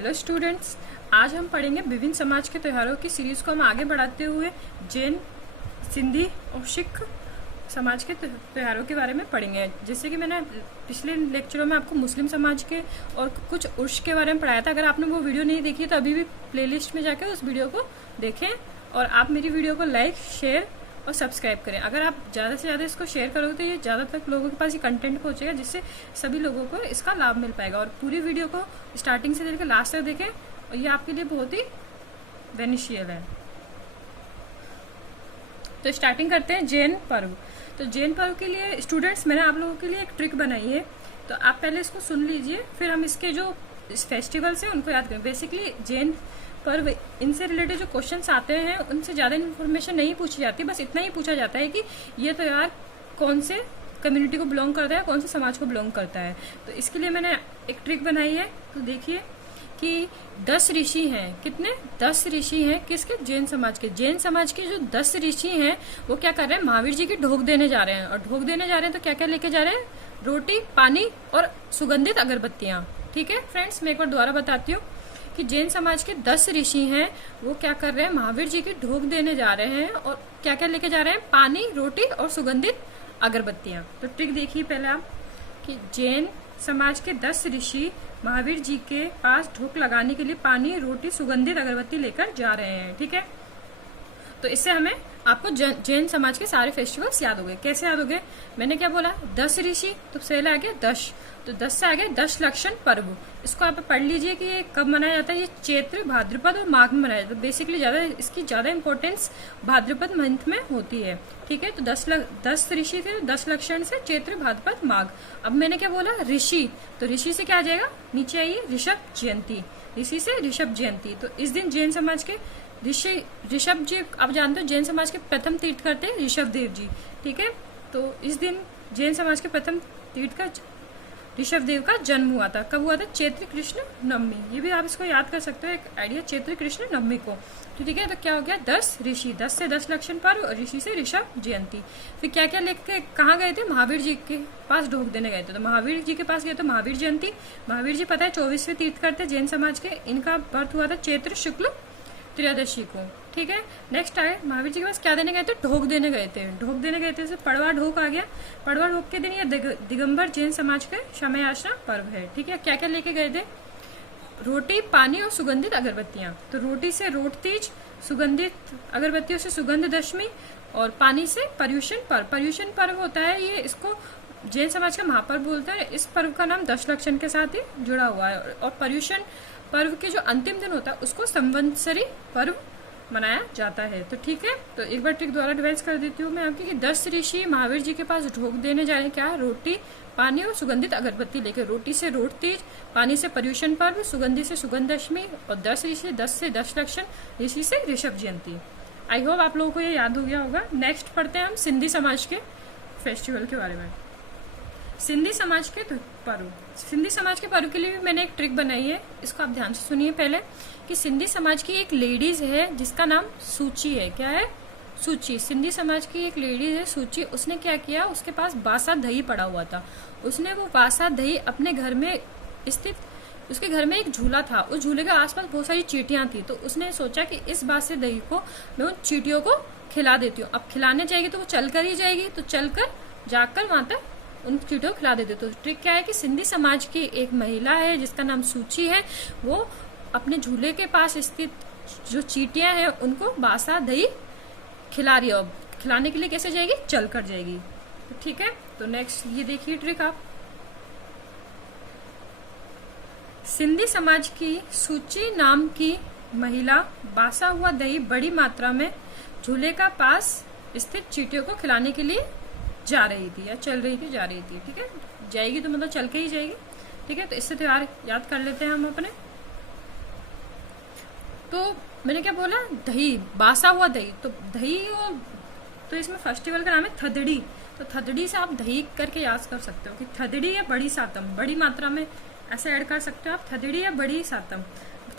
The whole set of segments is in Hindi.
हेलो स्टूडेंट्स, आज हम पढ़ेंगे विभिन्न समाज के त्योहारों की सीरीज को हम आगे बढ़ाते हुए जैन, सिंधी और सिख समाज के त्योहारों के बारे में पढ़ेंगे। जैसे कि मैंने पिछले लेक्चरों में आपको मुस्लिम समाज के और कुछ उर्स के बारे में पढ़ाया था। अगर आपने वो वीडियो नहीं देखी तो अभी भी प्लेलिस्ट में जाकर उस वीडियो को देखें और आप मेरी वीडियो को लाइक, शेयर और सब्सक्राइब करें। अगर आप ज़्यादा से ज़्यादा इसको शेयर करोगे तो ये ज़्यादा तक लोगों के पास ये कंटेंट पहुंचेगा, जिससे सभी लोगों को इसका लाभ मिल पाएगा। और पूरी वीडियो को स्टार्टिंग से लेकर लास्ट तक देखें और ये आपके लिए बहुत ही बेनिफिशियल है। तो स्टार्टिंग करते हैं जैन पर्व। तो जैन पर्व के लिए स्टूडेंट्स मैंने आप लोगों के लिए एक ट्रिक बनाई है, तो आप पहले इसको सुन लीजिए, फिर हम इसके जो फेस्टिवल्स हैं उनको याद करें। बेसिकली जैन पर्व, इनसे रिलेटेड जो क्वेश्चंस आते हैं उनसे ज़्यादा इन्फॉर्मेशन नहीं पूछी जाती, बस इतना ही पूछा जाता है कि ये त्योहार कौन से कम्युनिटी को बिलोंग करता है, कौन से समाज को बिलोंग करता है। तो इसके लिए मैंने एक ट्रिक बनाई है। तो देखिए कि 10 ऋषि हैं। कितने? 10 ऋषि हैं। किसके? जैन समाज के। जैन समाज के जो 10 ऋषि हैं वो क्या कर रहे हैं? महावीर जी की ढोक देने जा रहे हैं। और ढोक देने जा रहे हैं तो क्या क्या लेके जा रहे हैं? रोटी, पानी और सुगंधित अगरबत्तियां। ठीक है फ्रेंड्स, मैं एक बार दोबारा बताती हूँ कि जैन समाज के 10 ऋषि हैं, वो क्या कर रहे हैं? महावीर जी की ढोक देने जा रहे हैं और क्या क्या लेके जा रहे हैं? पानी, रोटी और सुगंधित अगरबत्तियां। तो ट्रिक देखिए पहले आप कि जैन समाज के 10 ऋषि महावीर जी के पास ढोक लगाने के लिए पानी, रोटी, सुगंधित अगरबत्ती लेकर जा रहे हैं। ठीक है, तो इससे हमें आपको जैन समाज के सारे फेस्टिवल्स याद हो गए। कैसे याद हो गए? मैंने क्या बोला? 10 ऋषि, तो पहले आ गया 10, तो 10 से आगे 10 लक्षण पर्व। इसको आप पढ़ लीजिए कि ये कब मनाया जाता है। ये चैत्र, भाद्रपद और माघ में मनाया जाता है। बेसिकली इसकी ज्यादा इंपॉर्टेंस भाद्रपद मंथ में होती है। ठीक है, तो 10 ऋषि थे, 10 लक्षण से चैत्र, भाद्रपद, माघ। अब मैंने क्या बोला? ऋषि, तो ऋषि से क्या आ जाएगा? नीचे आइए, ऋषभ जयंती। ऋषि से ऋषभ जयंती। तो इस दिन जैन समाज के ऋषभ जी, आप जानते हो जैन समाज के प्रथम तीर्थकर थे ऋषभ देव जी। ठीक है, तो इस दिन जैन समाज के प्रथम तीर्थकर ऋषभ देव का जन्म हुआ था। कब हुआ था? चैत्र कृष्ण नवमी। ये भी आप इसको याद कर सकते हो, एक आइडिया, चैत्र कृष्ण नवमी को। तो ठीक है, तो क्या हो गया? 10 ऋषि, 10 से 10 लक्षण पर्व और ऋषि से ऋषभ जयंती। फिर क्या क्या लेके कहाँ गए थे? महावीर जी के पास ढोक देने गए थे। तो महावीर जी के पास गए तो महावीर जयंती। महावीर जी पता है 24वें तीर्थकर थे जैन समाज के। इनका बर्थ हुआ था चैत्र शुक्ल त्रयोदशी को। ठीक है, नेक्स्ट आए महावीर जी के पास क्या देने गए थे? ढोक देने गए थे। ढोक देने गए थे से पड़वा ढोक आ गया। पड़वा ढोक के दिन ये दिगंबर जैन समाज का समय याचना पर्व है। ठीक है, क्या क्या लेके गए थे? रोटी, पानी और सुगंधित अगरबत्तियां। तो रोटी से रोट तीज, सुगंधित अगरबत्तियों से सुगंध दशमी और पानी से पर्यूषण पर्व। पर्यूषण पर्व होता है ये, इसको जैन समाज का महापर्व बोलते हैं। इस पर्व का नाम 10 लक्षण के साथ ही जुड़ा हुआ है। और पर्यूषण पर्व के जो अंतिम दिन होता है उसको संवत्सरी पर्व मनाया जाता है। तो ठीक है, तो एक बार ट्रिक द्वारा रिवाइज कर देती हूँ मैं आपकी कि 10 ऋषि महावीर जी के पास ढोक देने जा रहे हैं। क्या? रोटी, पानी और सुगंधित अगरबत्ती लेकर। रोटी से रोट तीज, पानी से पर्यूषण पर्व, सुगंधि से सुगंध दशमी और 10 ऋषि, 10 से 10 लक्षण, ऋषि से ऋषभ जयंती। आई होप आप लोगों को ये याद हो गया होगा। नेक्स्ट पढ़ते हैं हम सिंधी समाज के फेस्टिवल के बारे में। सिंधी समाज के पर्व। सिंधी समाज के पर्व के लिए भी मैंने एक ट्रिक बनाई है, इसको आप ध्यान से सुनिए पहले कि सिंधी समाज की एक लेडीज है जिसका नाम सूची है। क्या है? सूची। सिंधी समाज की एक लेडीज है सूची। उसने क्या किया? उसके पास बासा दही पड़ा हुआ था। उसने वो बासा दही अपने घर में स्थित, उसके घर में एक झूला था, उस झूले के आसपास बहुत सारी चींटियां थी। तो उसने सोचा कि इस बासे दही को मैं उन चींटियों को खिला देती हूँ। अब खिलाने जाएगी तो वो चलकर ही जाएगी, तो चलकर जाकर वहां तक उन चींटियों को खिला देते। तो ट्रिक क्या है कि सिंधी समाज की एक महिला है जिसका नाम सूची है, वो अपने झूले के पास स्थित जो चींटियां हैं उनको बासा दही खिला रही है। अब खिलाने के लिए कैसे जाएगी? चल कर जाएगी। तो ठीक है, तो नेक्स्ट ये देखिए ट्रिक आप। सिंधी समाज की सूची नाम की महिला बासा हुआ दही बड़ी मात्रा में झूले का पास स्थित चींटियों को खिलाने के लिए जा रही थी, या चल रही थी, जा रही थी। ठीक है, जाएगी तो मतलब चल के ही जाएगी। ठीक है, तो इससे त्योहार याद कर लेते हैं हम अपने। तो मैंने क्या बोला? दही, बासा हुआ दही। तो दही और तो इसमें फेस्टिवल का नाम है थदड़ी। तो थदड़ी से आप दही करके याद कर सकते हो कि थदड़ी या बड़ी सातम, बड़ी मात्रा में ऐसे ऐड कर सकते हो आप, थदड़ी या बड़ी सातम।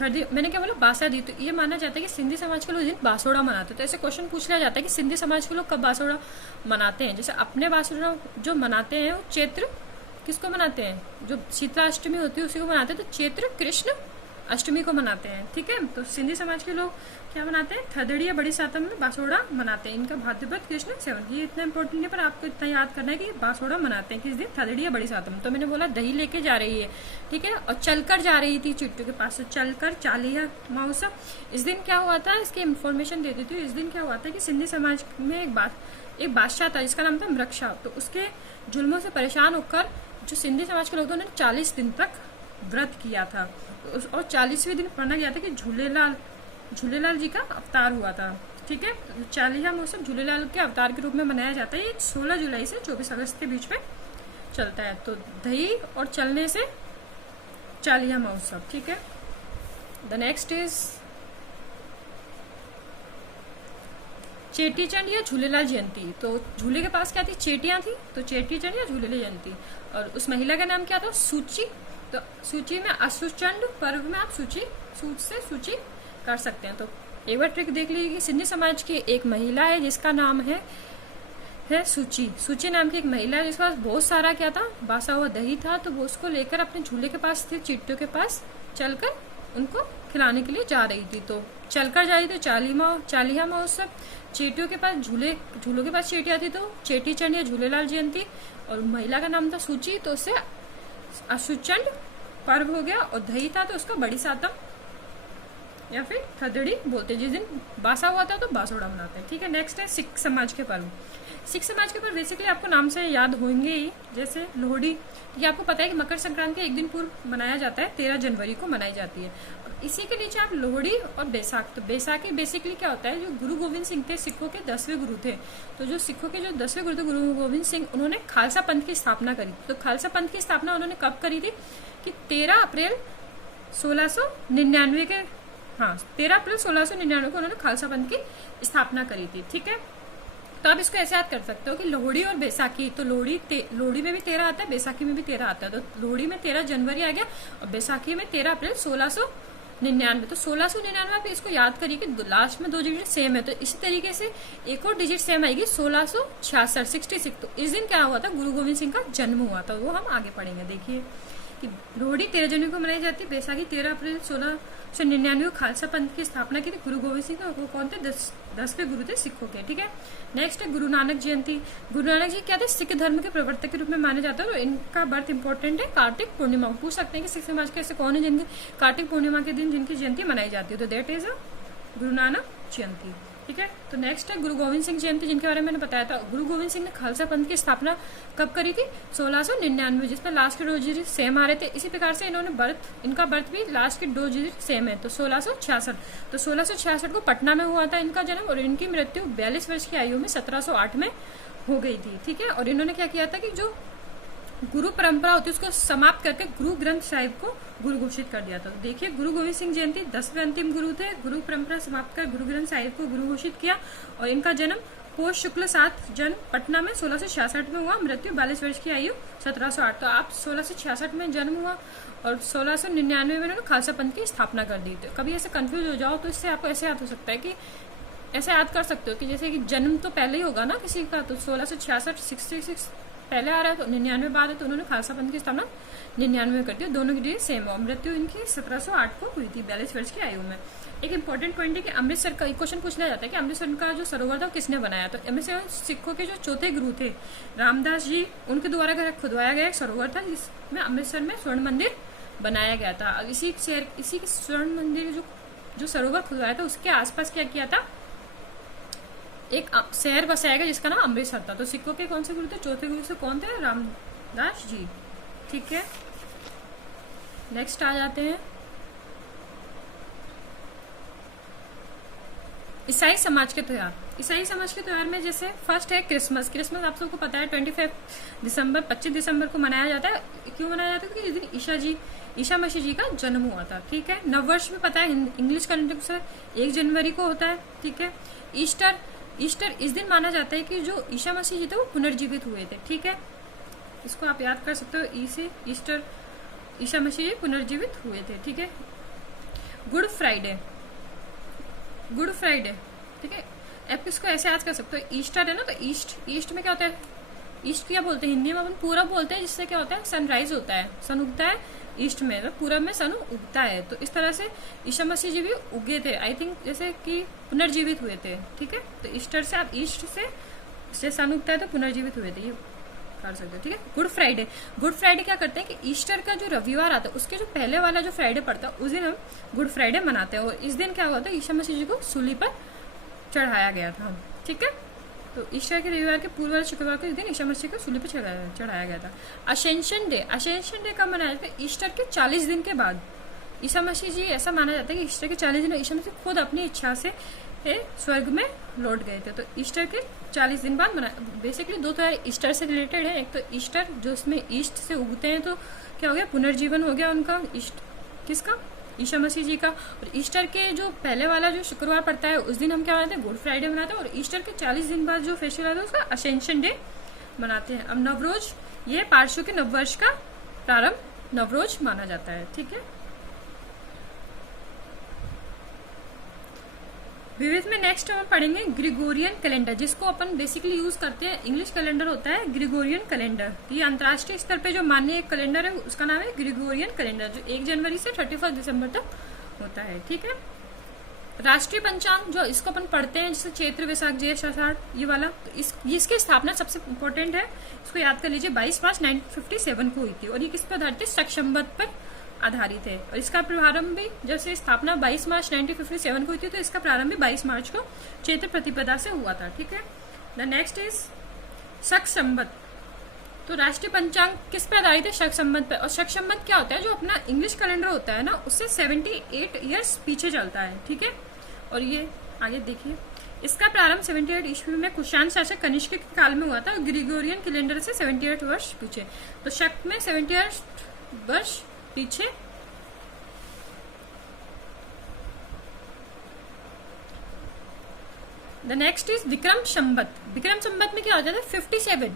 मैंने क्या बोला? बासा दी। तो ये माना जाता है कि सिंधी समाज के लोग दिन बासोड़ा मनाते हैं। तो ऐसे क्वेश्चन पूछ लिया जाता है कि सिंधी समाज के लोग कब बासोड़ा मनाते हैं। जैसे अपने बासोड़ा जो मनाते हैं वो चैत्र, किसको मनाते हैं? जो शीतलाष्टमी होती है उसी को मनाते हैं। तो चैत्र कृष्ण अष्टमी को मनाते हैं। ठीक है, तो सिंधी समाज के लोग क्या मनाते हैं, थदड़ी या बड़ी सातम में बासोड़ा मनाते हैं। इनका भाद्रपद कृष्ण सेवन, ये इतना इंपॉर्टेंट है पर आपको इतना याद करना है कि बासोड़ा मनाते हैं किस दिन, थदड़ी या बड़ी सातम। तो मैंने बोला दही लेके जा रही है, ठीक है, और चलकर जा रही थी चिट्टू के पास, तो चलकर चालिया महोत्सव। इस दिन क्या हुआ था, इसकी इन्फॉर्मेशन दे देती हूँ। इस दिन क्या हुआ था कि सिंधी समाज में एक बादशाह था जिसका नाम था मृक्षा। तो उसके जुल्मों से परेशान होकर जो सिंधी समाज के लोग थे उन्होंने 40 दिन तक व्रत किया था, और 40वें दिन माना गया था कि झूलेलाल जी का अवतार हुआ था। ठीक है, चालिया महोत्सव झूलेलाल के अवतार के रूप में मनाया जाता है। ये 16 जुलाई से 24 अगस्त के बीच में चलता है। तो दही और चलने से चालिया महोत्सव। ठीक है, द नेक्स्ट इज चेटीचंड या झूलेलाल जयंती। तो झूले के पास क्या थी, चेटियां थी, तो चेटीचंड या झूलेलाल जयंती। और उस महिला का नाम क्या था, सूची। तो सूची में असुचंड पर्व में आप सूच से सूची कर सकते हैं। तो एक बार ट्रिक देख लीजिए कि सिंधी समाज की एक महिला है जिसका नाम है सूची। सूची नाम की एक महिला है जिसके पास बहुत सारा क्या था, बासा हुआ दही था। तो वो उसको लेकर अपने झूले के पास स्थित चिट्टू के पास चलकर उनको खिलाने के लिए जा रही थी। तो चलकर जा रही थी चालिया महोत्सव। चेटियों के पास झूलों के पास चेटियां थी, तो चेटीचंड या झूलेलाल जयंती। और महिला का नाम था सूची, तो उससे अशुचंड पर्व हो गया। और दही था तो उसका बड़ी सातम या फिर थदड़ी बोलते हैं। जिस दिन बासा हुआ था तो बासोड़ा मनाते हैं। ठीक है, नेक्स्ट है सिख समाज के पर्व। सिख समाज के पर्व बेसिकली आपको नाम से याद होंगे ही, जैसे लोहड़ी। ये आपको पता है कि मकर संक्रांति के एक दिन पूर्व मनाया जाता है, 13 जनवरी को मनाई जाती है। और इसी के नीचे आप लोहड़ी और बैसाख। तो बैसाखी बेसिकली क्या होता है, जो गुरु गोविंद सिंह थे सिखों के 10वें गुरु थे। तो जो सिखों के जो 10वें गुरु थे गुरु गोविंद सिंह, उन्होंने खालसा पंथ की स्थापना करी। तो खालसा पंथ की स्थापना उन्होंने कब करी थी कि 13 अप्रैल 1699 के 13 अप्रैल 1699 को उन्होंने खालसा पंथ की स्थापना करी थी। ठीक है, तो आप इसको ऐसे याद कर सकते हो कि लोहड़ी और बैसाखी। तो लोहड़ी में भी 13 आता है, बैसाखी में भी 13 आता है। तो लोहड़ी में 13 जनवरी आ गया और बैसाखी में 13 अप्रैल 1699। तो 1699 आप इसको याद करिए कि लास्ट में 2 डिजिट सेम है। तो इसी तरीके से एक और डिजिट सेम आएगी 1666 66। तो इस दिन क्या हुआ था, गुरु गोविंद सिंह का जन्म हुआ था। वो हम आगे पढ़ेंगे। देखिए कि लोहड़ी 13 जनवरी को मनाई जाती है, बैसाखी 13 अप्रैल 1699 को खालसा पंथ की स्थापना की थी गुरु गोविंद सिंह। वो कौन थे, 10वें गुरु थे सिखों के। ठीक है, नेक्स्ट है गुरु नानक जयंती। गुरु नानक जी क्या थे, सिख धर्म के प्रवर्तक के रूप में माने जाते हैं। और इनका बर्थ इंपॉर्टेंट है कार्तिक पूर्णिमा। पूछ सकते हैं कि सिख समाज के ऐसे कौन है जिनकी कार्तिक पूर्णिमा के दिन जिनकी जयंती मनाई जाती है। तो दैट इज गुरु नानक जयंती। ठीक है, तो नेक्स्ट है गुरु गोविंद सिंह जयंती, जिनके बारे में मैंने बताया था। गुरु गोविंद सिंह ने खालसा पंथ की स्थापना कब करी थी, 1699, जिसमें लास्ट के 2 डिजिट सेम आ रहे थे। इसी प्रकार से इनका बर्थ भी लास्ट के 2 डिजिट सेम है, तो 1666। तो 1666 को पटना में हुआ था इनका जन्म, और इनकी मृत्यु 42 वर्ष की आयु में 1708 में हो गई थी। ठीक है, और इन्होंने क्या किया था कि जो गुरु परंपरा होती है उसको समाप्त करके गुरु ग्रंथ साहिब को गुरु घोषित कर दिया था। तो देखिए, गुरु गोविंद सिंह जयंती 10वें अंतिम गुरु थे, गुरु परंपरा समाप्त कर गुरु ग्रंथ साहिब को गुरु घोषित किया। और इनका जन्म पोष शुक्ल 7 जन्म पटना में 1666 में हुआ, मृत्यु 42 वर्ष की आयु 1708। तो आप 1666 में जन्म हुआ और 1699 में उन्होंने खालसा पंथ की स्थापना कर दी। तो कभी ऐसे कंफ्यूज हो जाओ तो इससे आपको ऐसे याद हो सकता है कि ऐसे याद कर सकते हो कि जैसे कि जन्म तो पहले ही होगा ना किसी का, तो 1666 66 पहले आ रहा है तो 99 बाद है, तो उन्होंने खालसा पंथ की स्थापना 99 में कर दी। दोनों की डेट सेम हो। मृत्यु इनकी 1708 को हुई थी 42 वर्ष की आयु में। एक इंपॉर्टेंट पॉइंट है कि अमृतसर का क्वेश्चन पूछ लिया जाता है कि अमृतसर का जो सरोवर था वो किसने बनाया। तो अमृतसर सिखों के जो चौथे गुरु थे रामदास जी, उनके द्वारा खुदवाया गया एक सरोवर था जिसमें अमृतसर में स्वर्ण मंदिर बनाया गया था। अब इसी के स्वर्ण मंदिर जो सरोवर खुदवाया था उसके आसपास क्या किया था, एक शहर बसाया गया जिसका नाम अमृतसर था। तो सिखों के कौन से गुरु थे, चौथे गुरु से कौन थे, रामदास जी। ठीक है, नेक्स्ट आ जाते हैं ईसाई समाज के त्योहार। ईसाई समाज के त्योहार में जैसे फर्स्ट है क्रिसमस। क्रिसमस आप सबको पता है 25 दिसंबर 25 दिसंबर को मनाया जाता है। क्यों मनाया जाता है, क्योंकि इस दिन ईशा मसीह जी का जन्म हुआ था। ठीक है, नववर्ष भी पता है इंग्लिश कैलेंडर से 1 जनवरी को होता है। ठीक है, ईस्टर इस दिन माना जाता है कि जो ईशा मसीह जी थे वो पुनर्जीवित हुए थे। ठीक है, इसको आप याद कर सकते हो, ईस्टर ईशा मसीह जी पुनर्जीवित हुए थे। ठीक है, गुड फ्राइडे। ठीक है, आप इसको ऐसे याद कर सकते हो, ईस्टर है ना, तो ईस्ट में क्या होता है, ईस्ट क्या बोलते हैं हिंदी में, अपन पूरब बोलते हैं, जिससे क्या होता है सनराइज होता है, सन उगता है ईस्ट में, तो पूरब में सन उगता है। तो इस तरह से ईसा मसीह जी भी उगे थे, आई थिंक जैसे कि पुनर्जीवित हुए थे। ठीक है, तो ईस्टर से आप ईस्ट से सन उगता है तो पुनर्जीवित हुए थे, ये कर सकते हो। ठीक है, गुड फ्राइडे। गुड फ्राइडे क्या करते हैं कि ईस्टर का जो रविवार आता है उसके जो पहले वाला जो फ्राइडे पड़ता है उस दिन हम गुड फ्राइडे मनाते हैं। और इस दिन क्या हुआ था, ईसा मसीह जी को सूली पर चढ़ाया गया था। ठीक है, तो ईस्टर के रविवार के पूर्व वाले शुक्रवार को इस दिन ईसा मसीह को सूली पर चढ़ाया गया था। असेंशन डे, असेंशन डे कब मनाया जाता है, ईस्टर के 40 दिन के बाद। ईसा मसीह जी, ऐसा माना जाता है कि ईस्टर के 40 दिन ईसा मसीह खुद अपनी इच्छा से स्वर्ग में लौट गए थे। तो ईस्टर के 40 दिन बाद मना, बेसिकली दो तो ईस्टर से रिलेटेड है। एक तो ईस्टर जो इसमें ईस्ट से उगते हैं, तो क्या हो गया, पुनर्जीवन हो गया उनका, ईस्ट किसका, ईसा मसीह जी का। और ईस्टर के जो पहले वाला जो शुक्रवार पड़ता है उस दिन हम क्या मनाते हैं, गुड फ्राइडे मनाते हैं। और ईस्टर के 40 दिन बाद जो फेस्टिवल आता है उसका असेंशन डे मनाते हैं। अब नवरोज, ये पारसियों के नववर्ष का प्रारंभ नवरोज माना जाता है। ठीक है, विविध में नेक्स्ट हम पढ़ेंगे ग्रिगोरियन कैलेंडर, जिसको अपन बेसिकली यूज करते हैं। इंग्लिश कैलेंडर होता है ग्रिगोरियन कैलेंडर। ये अंतर्राष्ट्रीय स्तर पे जो मान्य एक कैलेंडर है उसका नाम है ग्रिगोरियन कैलेंडर, जो 1 जनवरी से 31 दिसंबर तक होता है। ठीक है, राष्ट्रीय पंचांग जो इसको अपन पढ़ते हैं, जैसे चैत्र वैशाख ज्येष्ठ आषाढ़, ये वाला, तो इसकी स्थापना सबसे इंपॉर्टेंट है, इसको याद कर लीजिए, 22 मार्च 1957 को हुई थी। और ये किस पर आधारित है, शक पर आधारित है। और इसका प्रारंभ भी, जब से स्थापना 22 मार्च 1957 को हुई थी, तो इसका प्रारंभ भी 22 मार्च को चैत्र प्रतिपदा से हुआ था। ठीक है, द नेक्स्ट इज शक संवत। तो राष्ट्रीय पंचांग किस पर आधारित है, शक संवत पर। और शक संवत क्या होता है, जो अपना इंग्लिश कैलेंडर होता है ना, उससे 78 ईयर्स पीछे चलता है। ठीक है, और ये आगे देखिए, इसका प्रारंभ 78 ईस्वी में कुषाण शासक कनिष्क के काल में हुआ था। ग्रिगोरियन कैलेंडर से 78 वर्ष पीछे, तो शक में 78 वर्ष पीछे। The next is Vikram Samvat. Vikram Samvat में क्या हो जाता है, 57,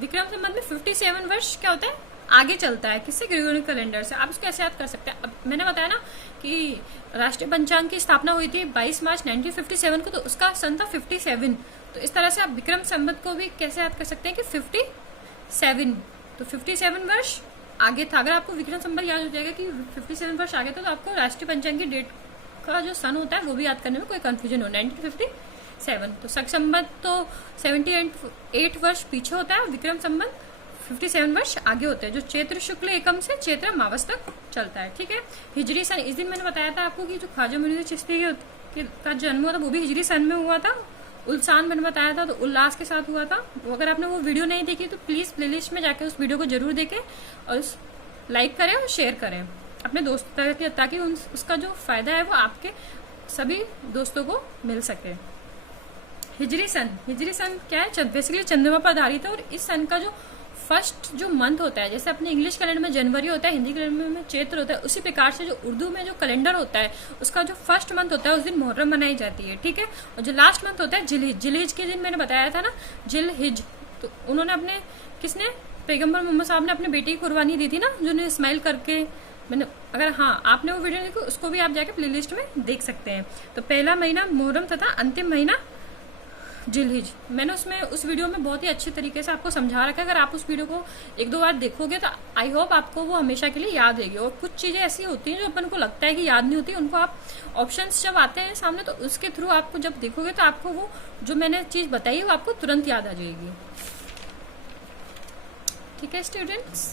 विक्रम संवत में 57 वर्ष क्या होता है, आगे चलता है, किससे, ग्रिगोरियन कैलेंडर से। आप इसको ऐसे याद कर सकते हैं। अब मैंने बताया ना कि राष्ट्रीय पंचांग की स्थापना हुई थी 22 मार्च 1957 को, तो उसका सन था 57। तो इस तरह से आप विक्रम संवत को भी कैसे याद कर सकते हैं कि 57, तो 57 वर्ष आगे था। अगर आपको विक्रम संवत याद हो जाएगा कि 57 वर्ष आगे था, तो आपको राष्ट्रीय पंचांग की डेट का जो सन होता है वो भी याद करने में कोई कंफ्यूजन हो। 1957, तो शक संवत तो 78 वर्ष पीछे होता है, विक्रम संवत 57 वर्ष आगे होते हैं, जो चैत्र शुक्ल एकम से चैत्र अमावस तक चलता है। ठीक है, हिजरी सन, इस दिन मैंने बताया था आपको कि जो ख्वाजा मुइनुद्दीन चिश्ती का जन्म हुआ था वो भी हिजरी सन में हुआ था। उल्सान मैंने बताया था, तो उल्लास के साथ हुआ था। अगर आपने वो वीडियो नहीं देखी तो प्लीज प्लेलिस्ट में जाकर उस वीडियो को जरूर देखें और लाइक करें और शेयर करें अपने दोस्तों तक, ताकि उसका जो फायदा है वो आपके सभी दोस्तों को मिल सके। हिजरी सन क्या है, बेसिकली चंद्रमा पर आधारित है। और इस सन का जो फर्स्ट जो मंथ होता है, जैसे अपने इंग्लिश कैलेंडर में जनवरी होता है, हिंदी कैलेंडर में चैत्र होता है, उसी प्रकार से जो उर्दू में जो कैलेंडर होता है उसका जो फर्स्ट मंथ होता है उस दिन मुहर्रम मनाई जाती है। ठीक है, और जो लास्ट मंथ होता है जिलहिज, जिलहिज के दिन मैंने बताया था ना, जिलहिज, तो उन्होंने अपने, किसने, पैगंबर मोहम्मद साहब ने अपने बेटी की कुर्बानी दी थी ना, जो उन्हें इस्माइल करके, मैंने, अगर हाँ आपने वो वीडियो देखो उसको भी आप जाके प्लेलिस्ट में देख सकते हैं। तो पहला महीना मुहर्रम तथा अंतिम महीना जिलहिज। मैंने उसमें उस वीडियो में बहुत ही अच्छे तरीके से आपको समझा रखा है। अगर आप उस वीडियो को 1-2 बार देखोगे तो आई होप आपको वो हमेशा के लिए याद रहेगी। और कुछ चीजें ऐसी होती हैं जो अपन को लगता है कि याद नहीं होती, उनको आप ऑप्शंस जब आते हैं सामने तो उसके थ्रू आपको जब देखोगे तो आपको वो जो मैंने चीज बताई है वो आपको तुरंत याद आ जाएगी। ठीक है स्टूडेंट्स।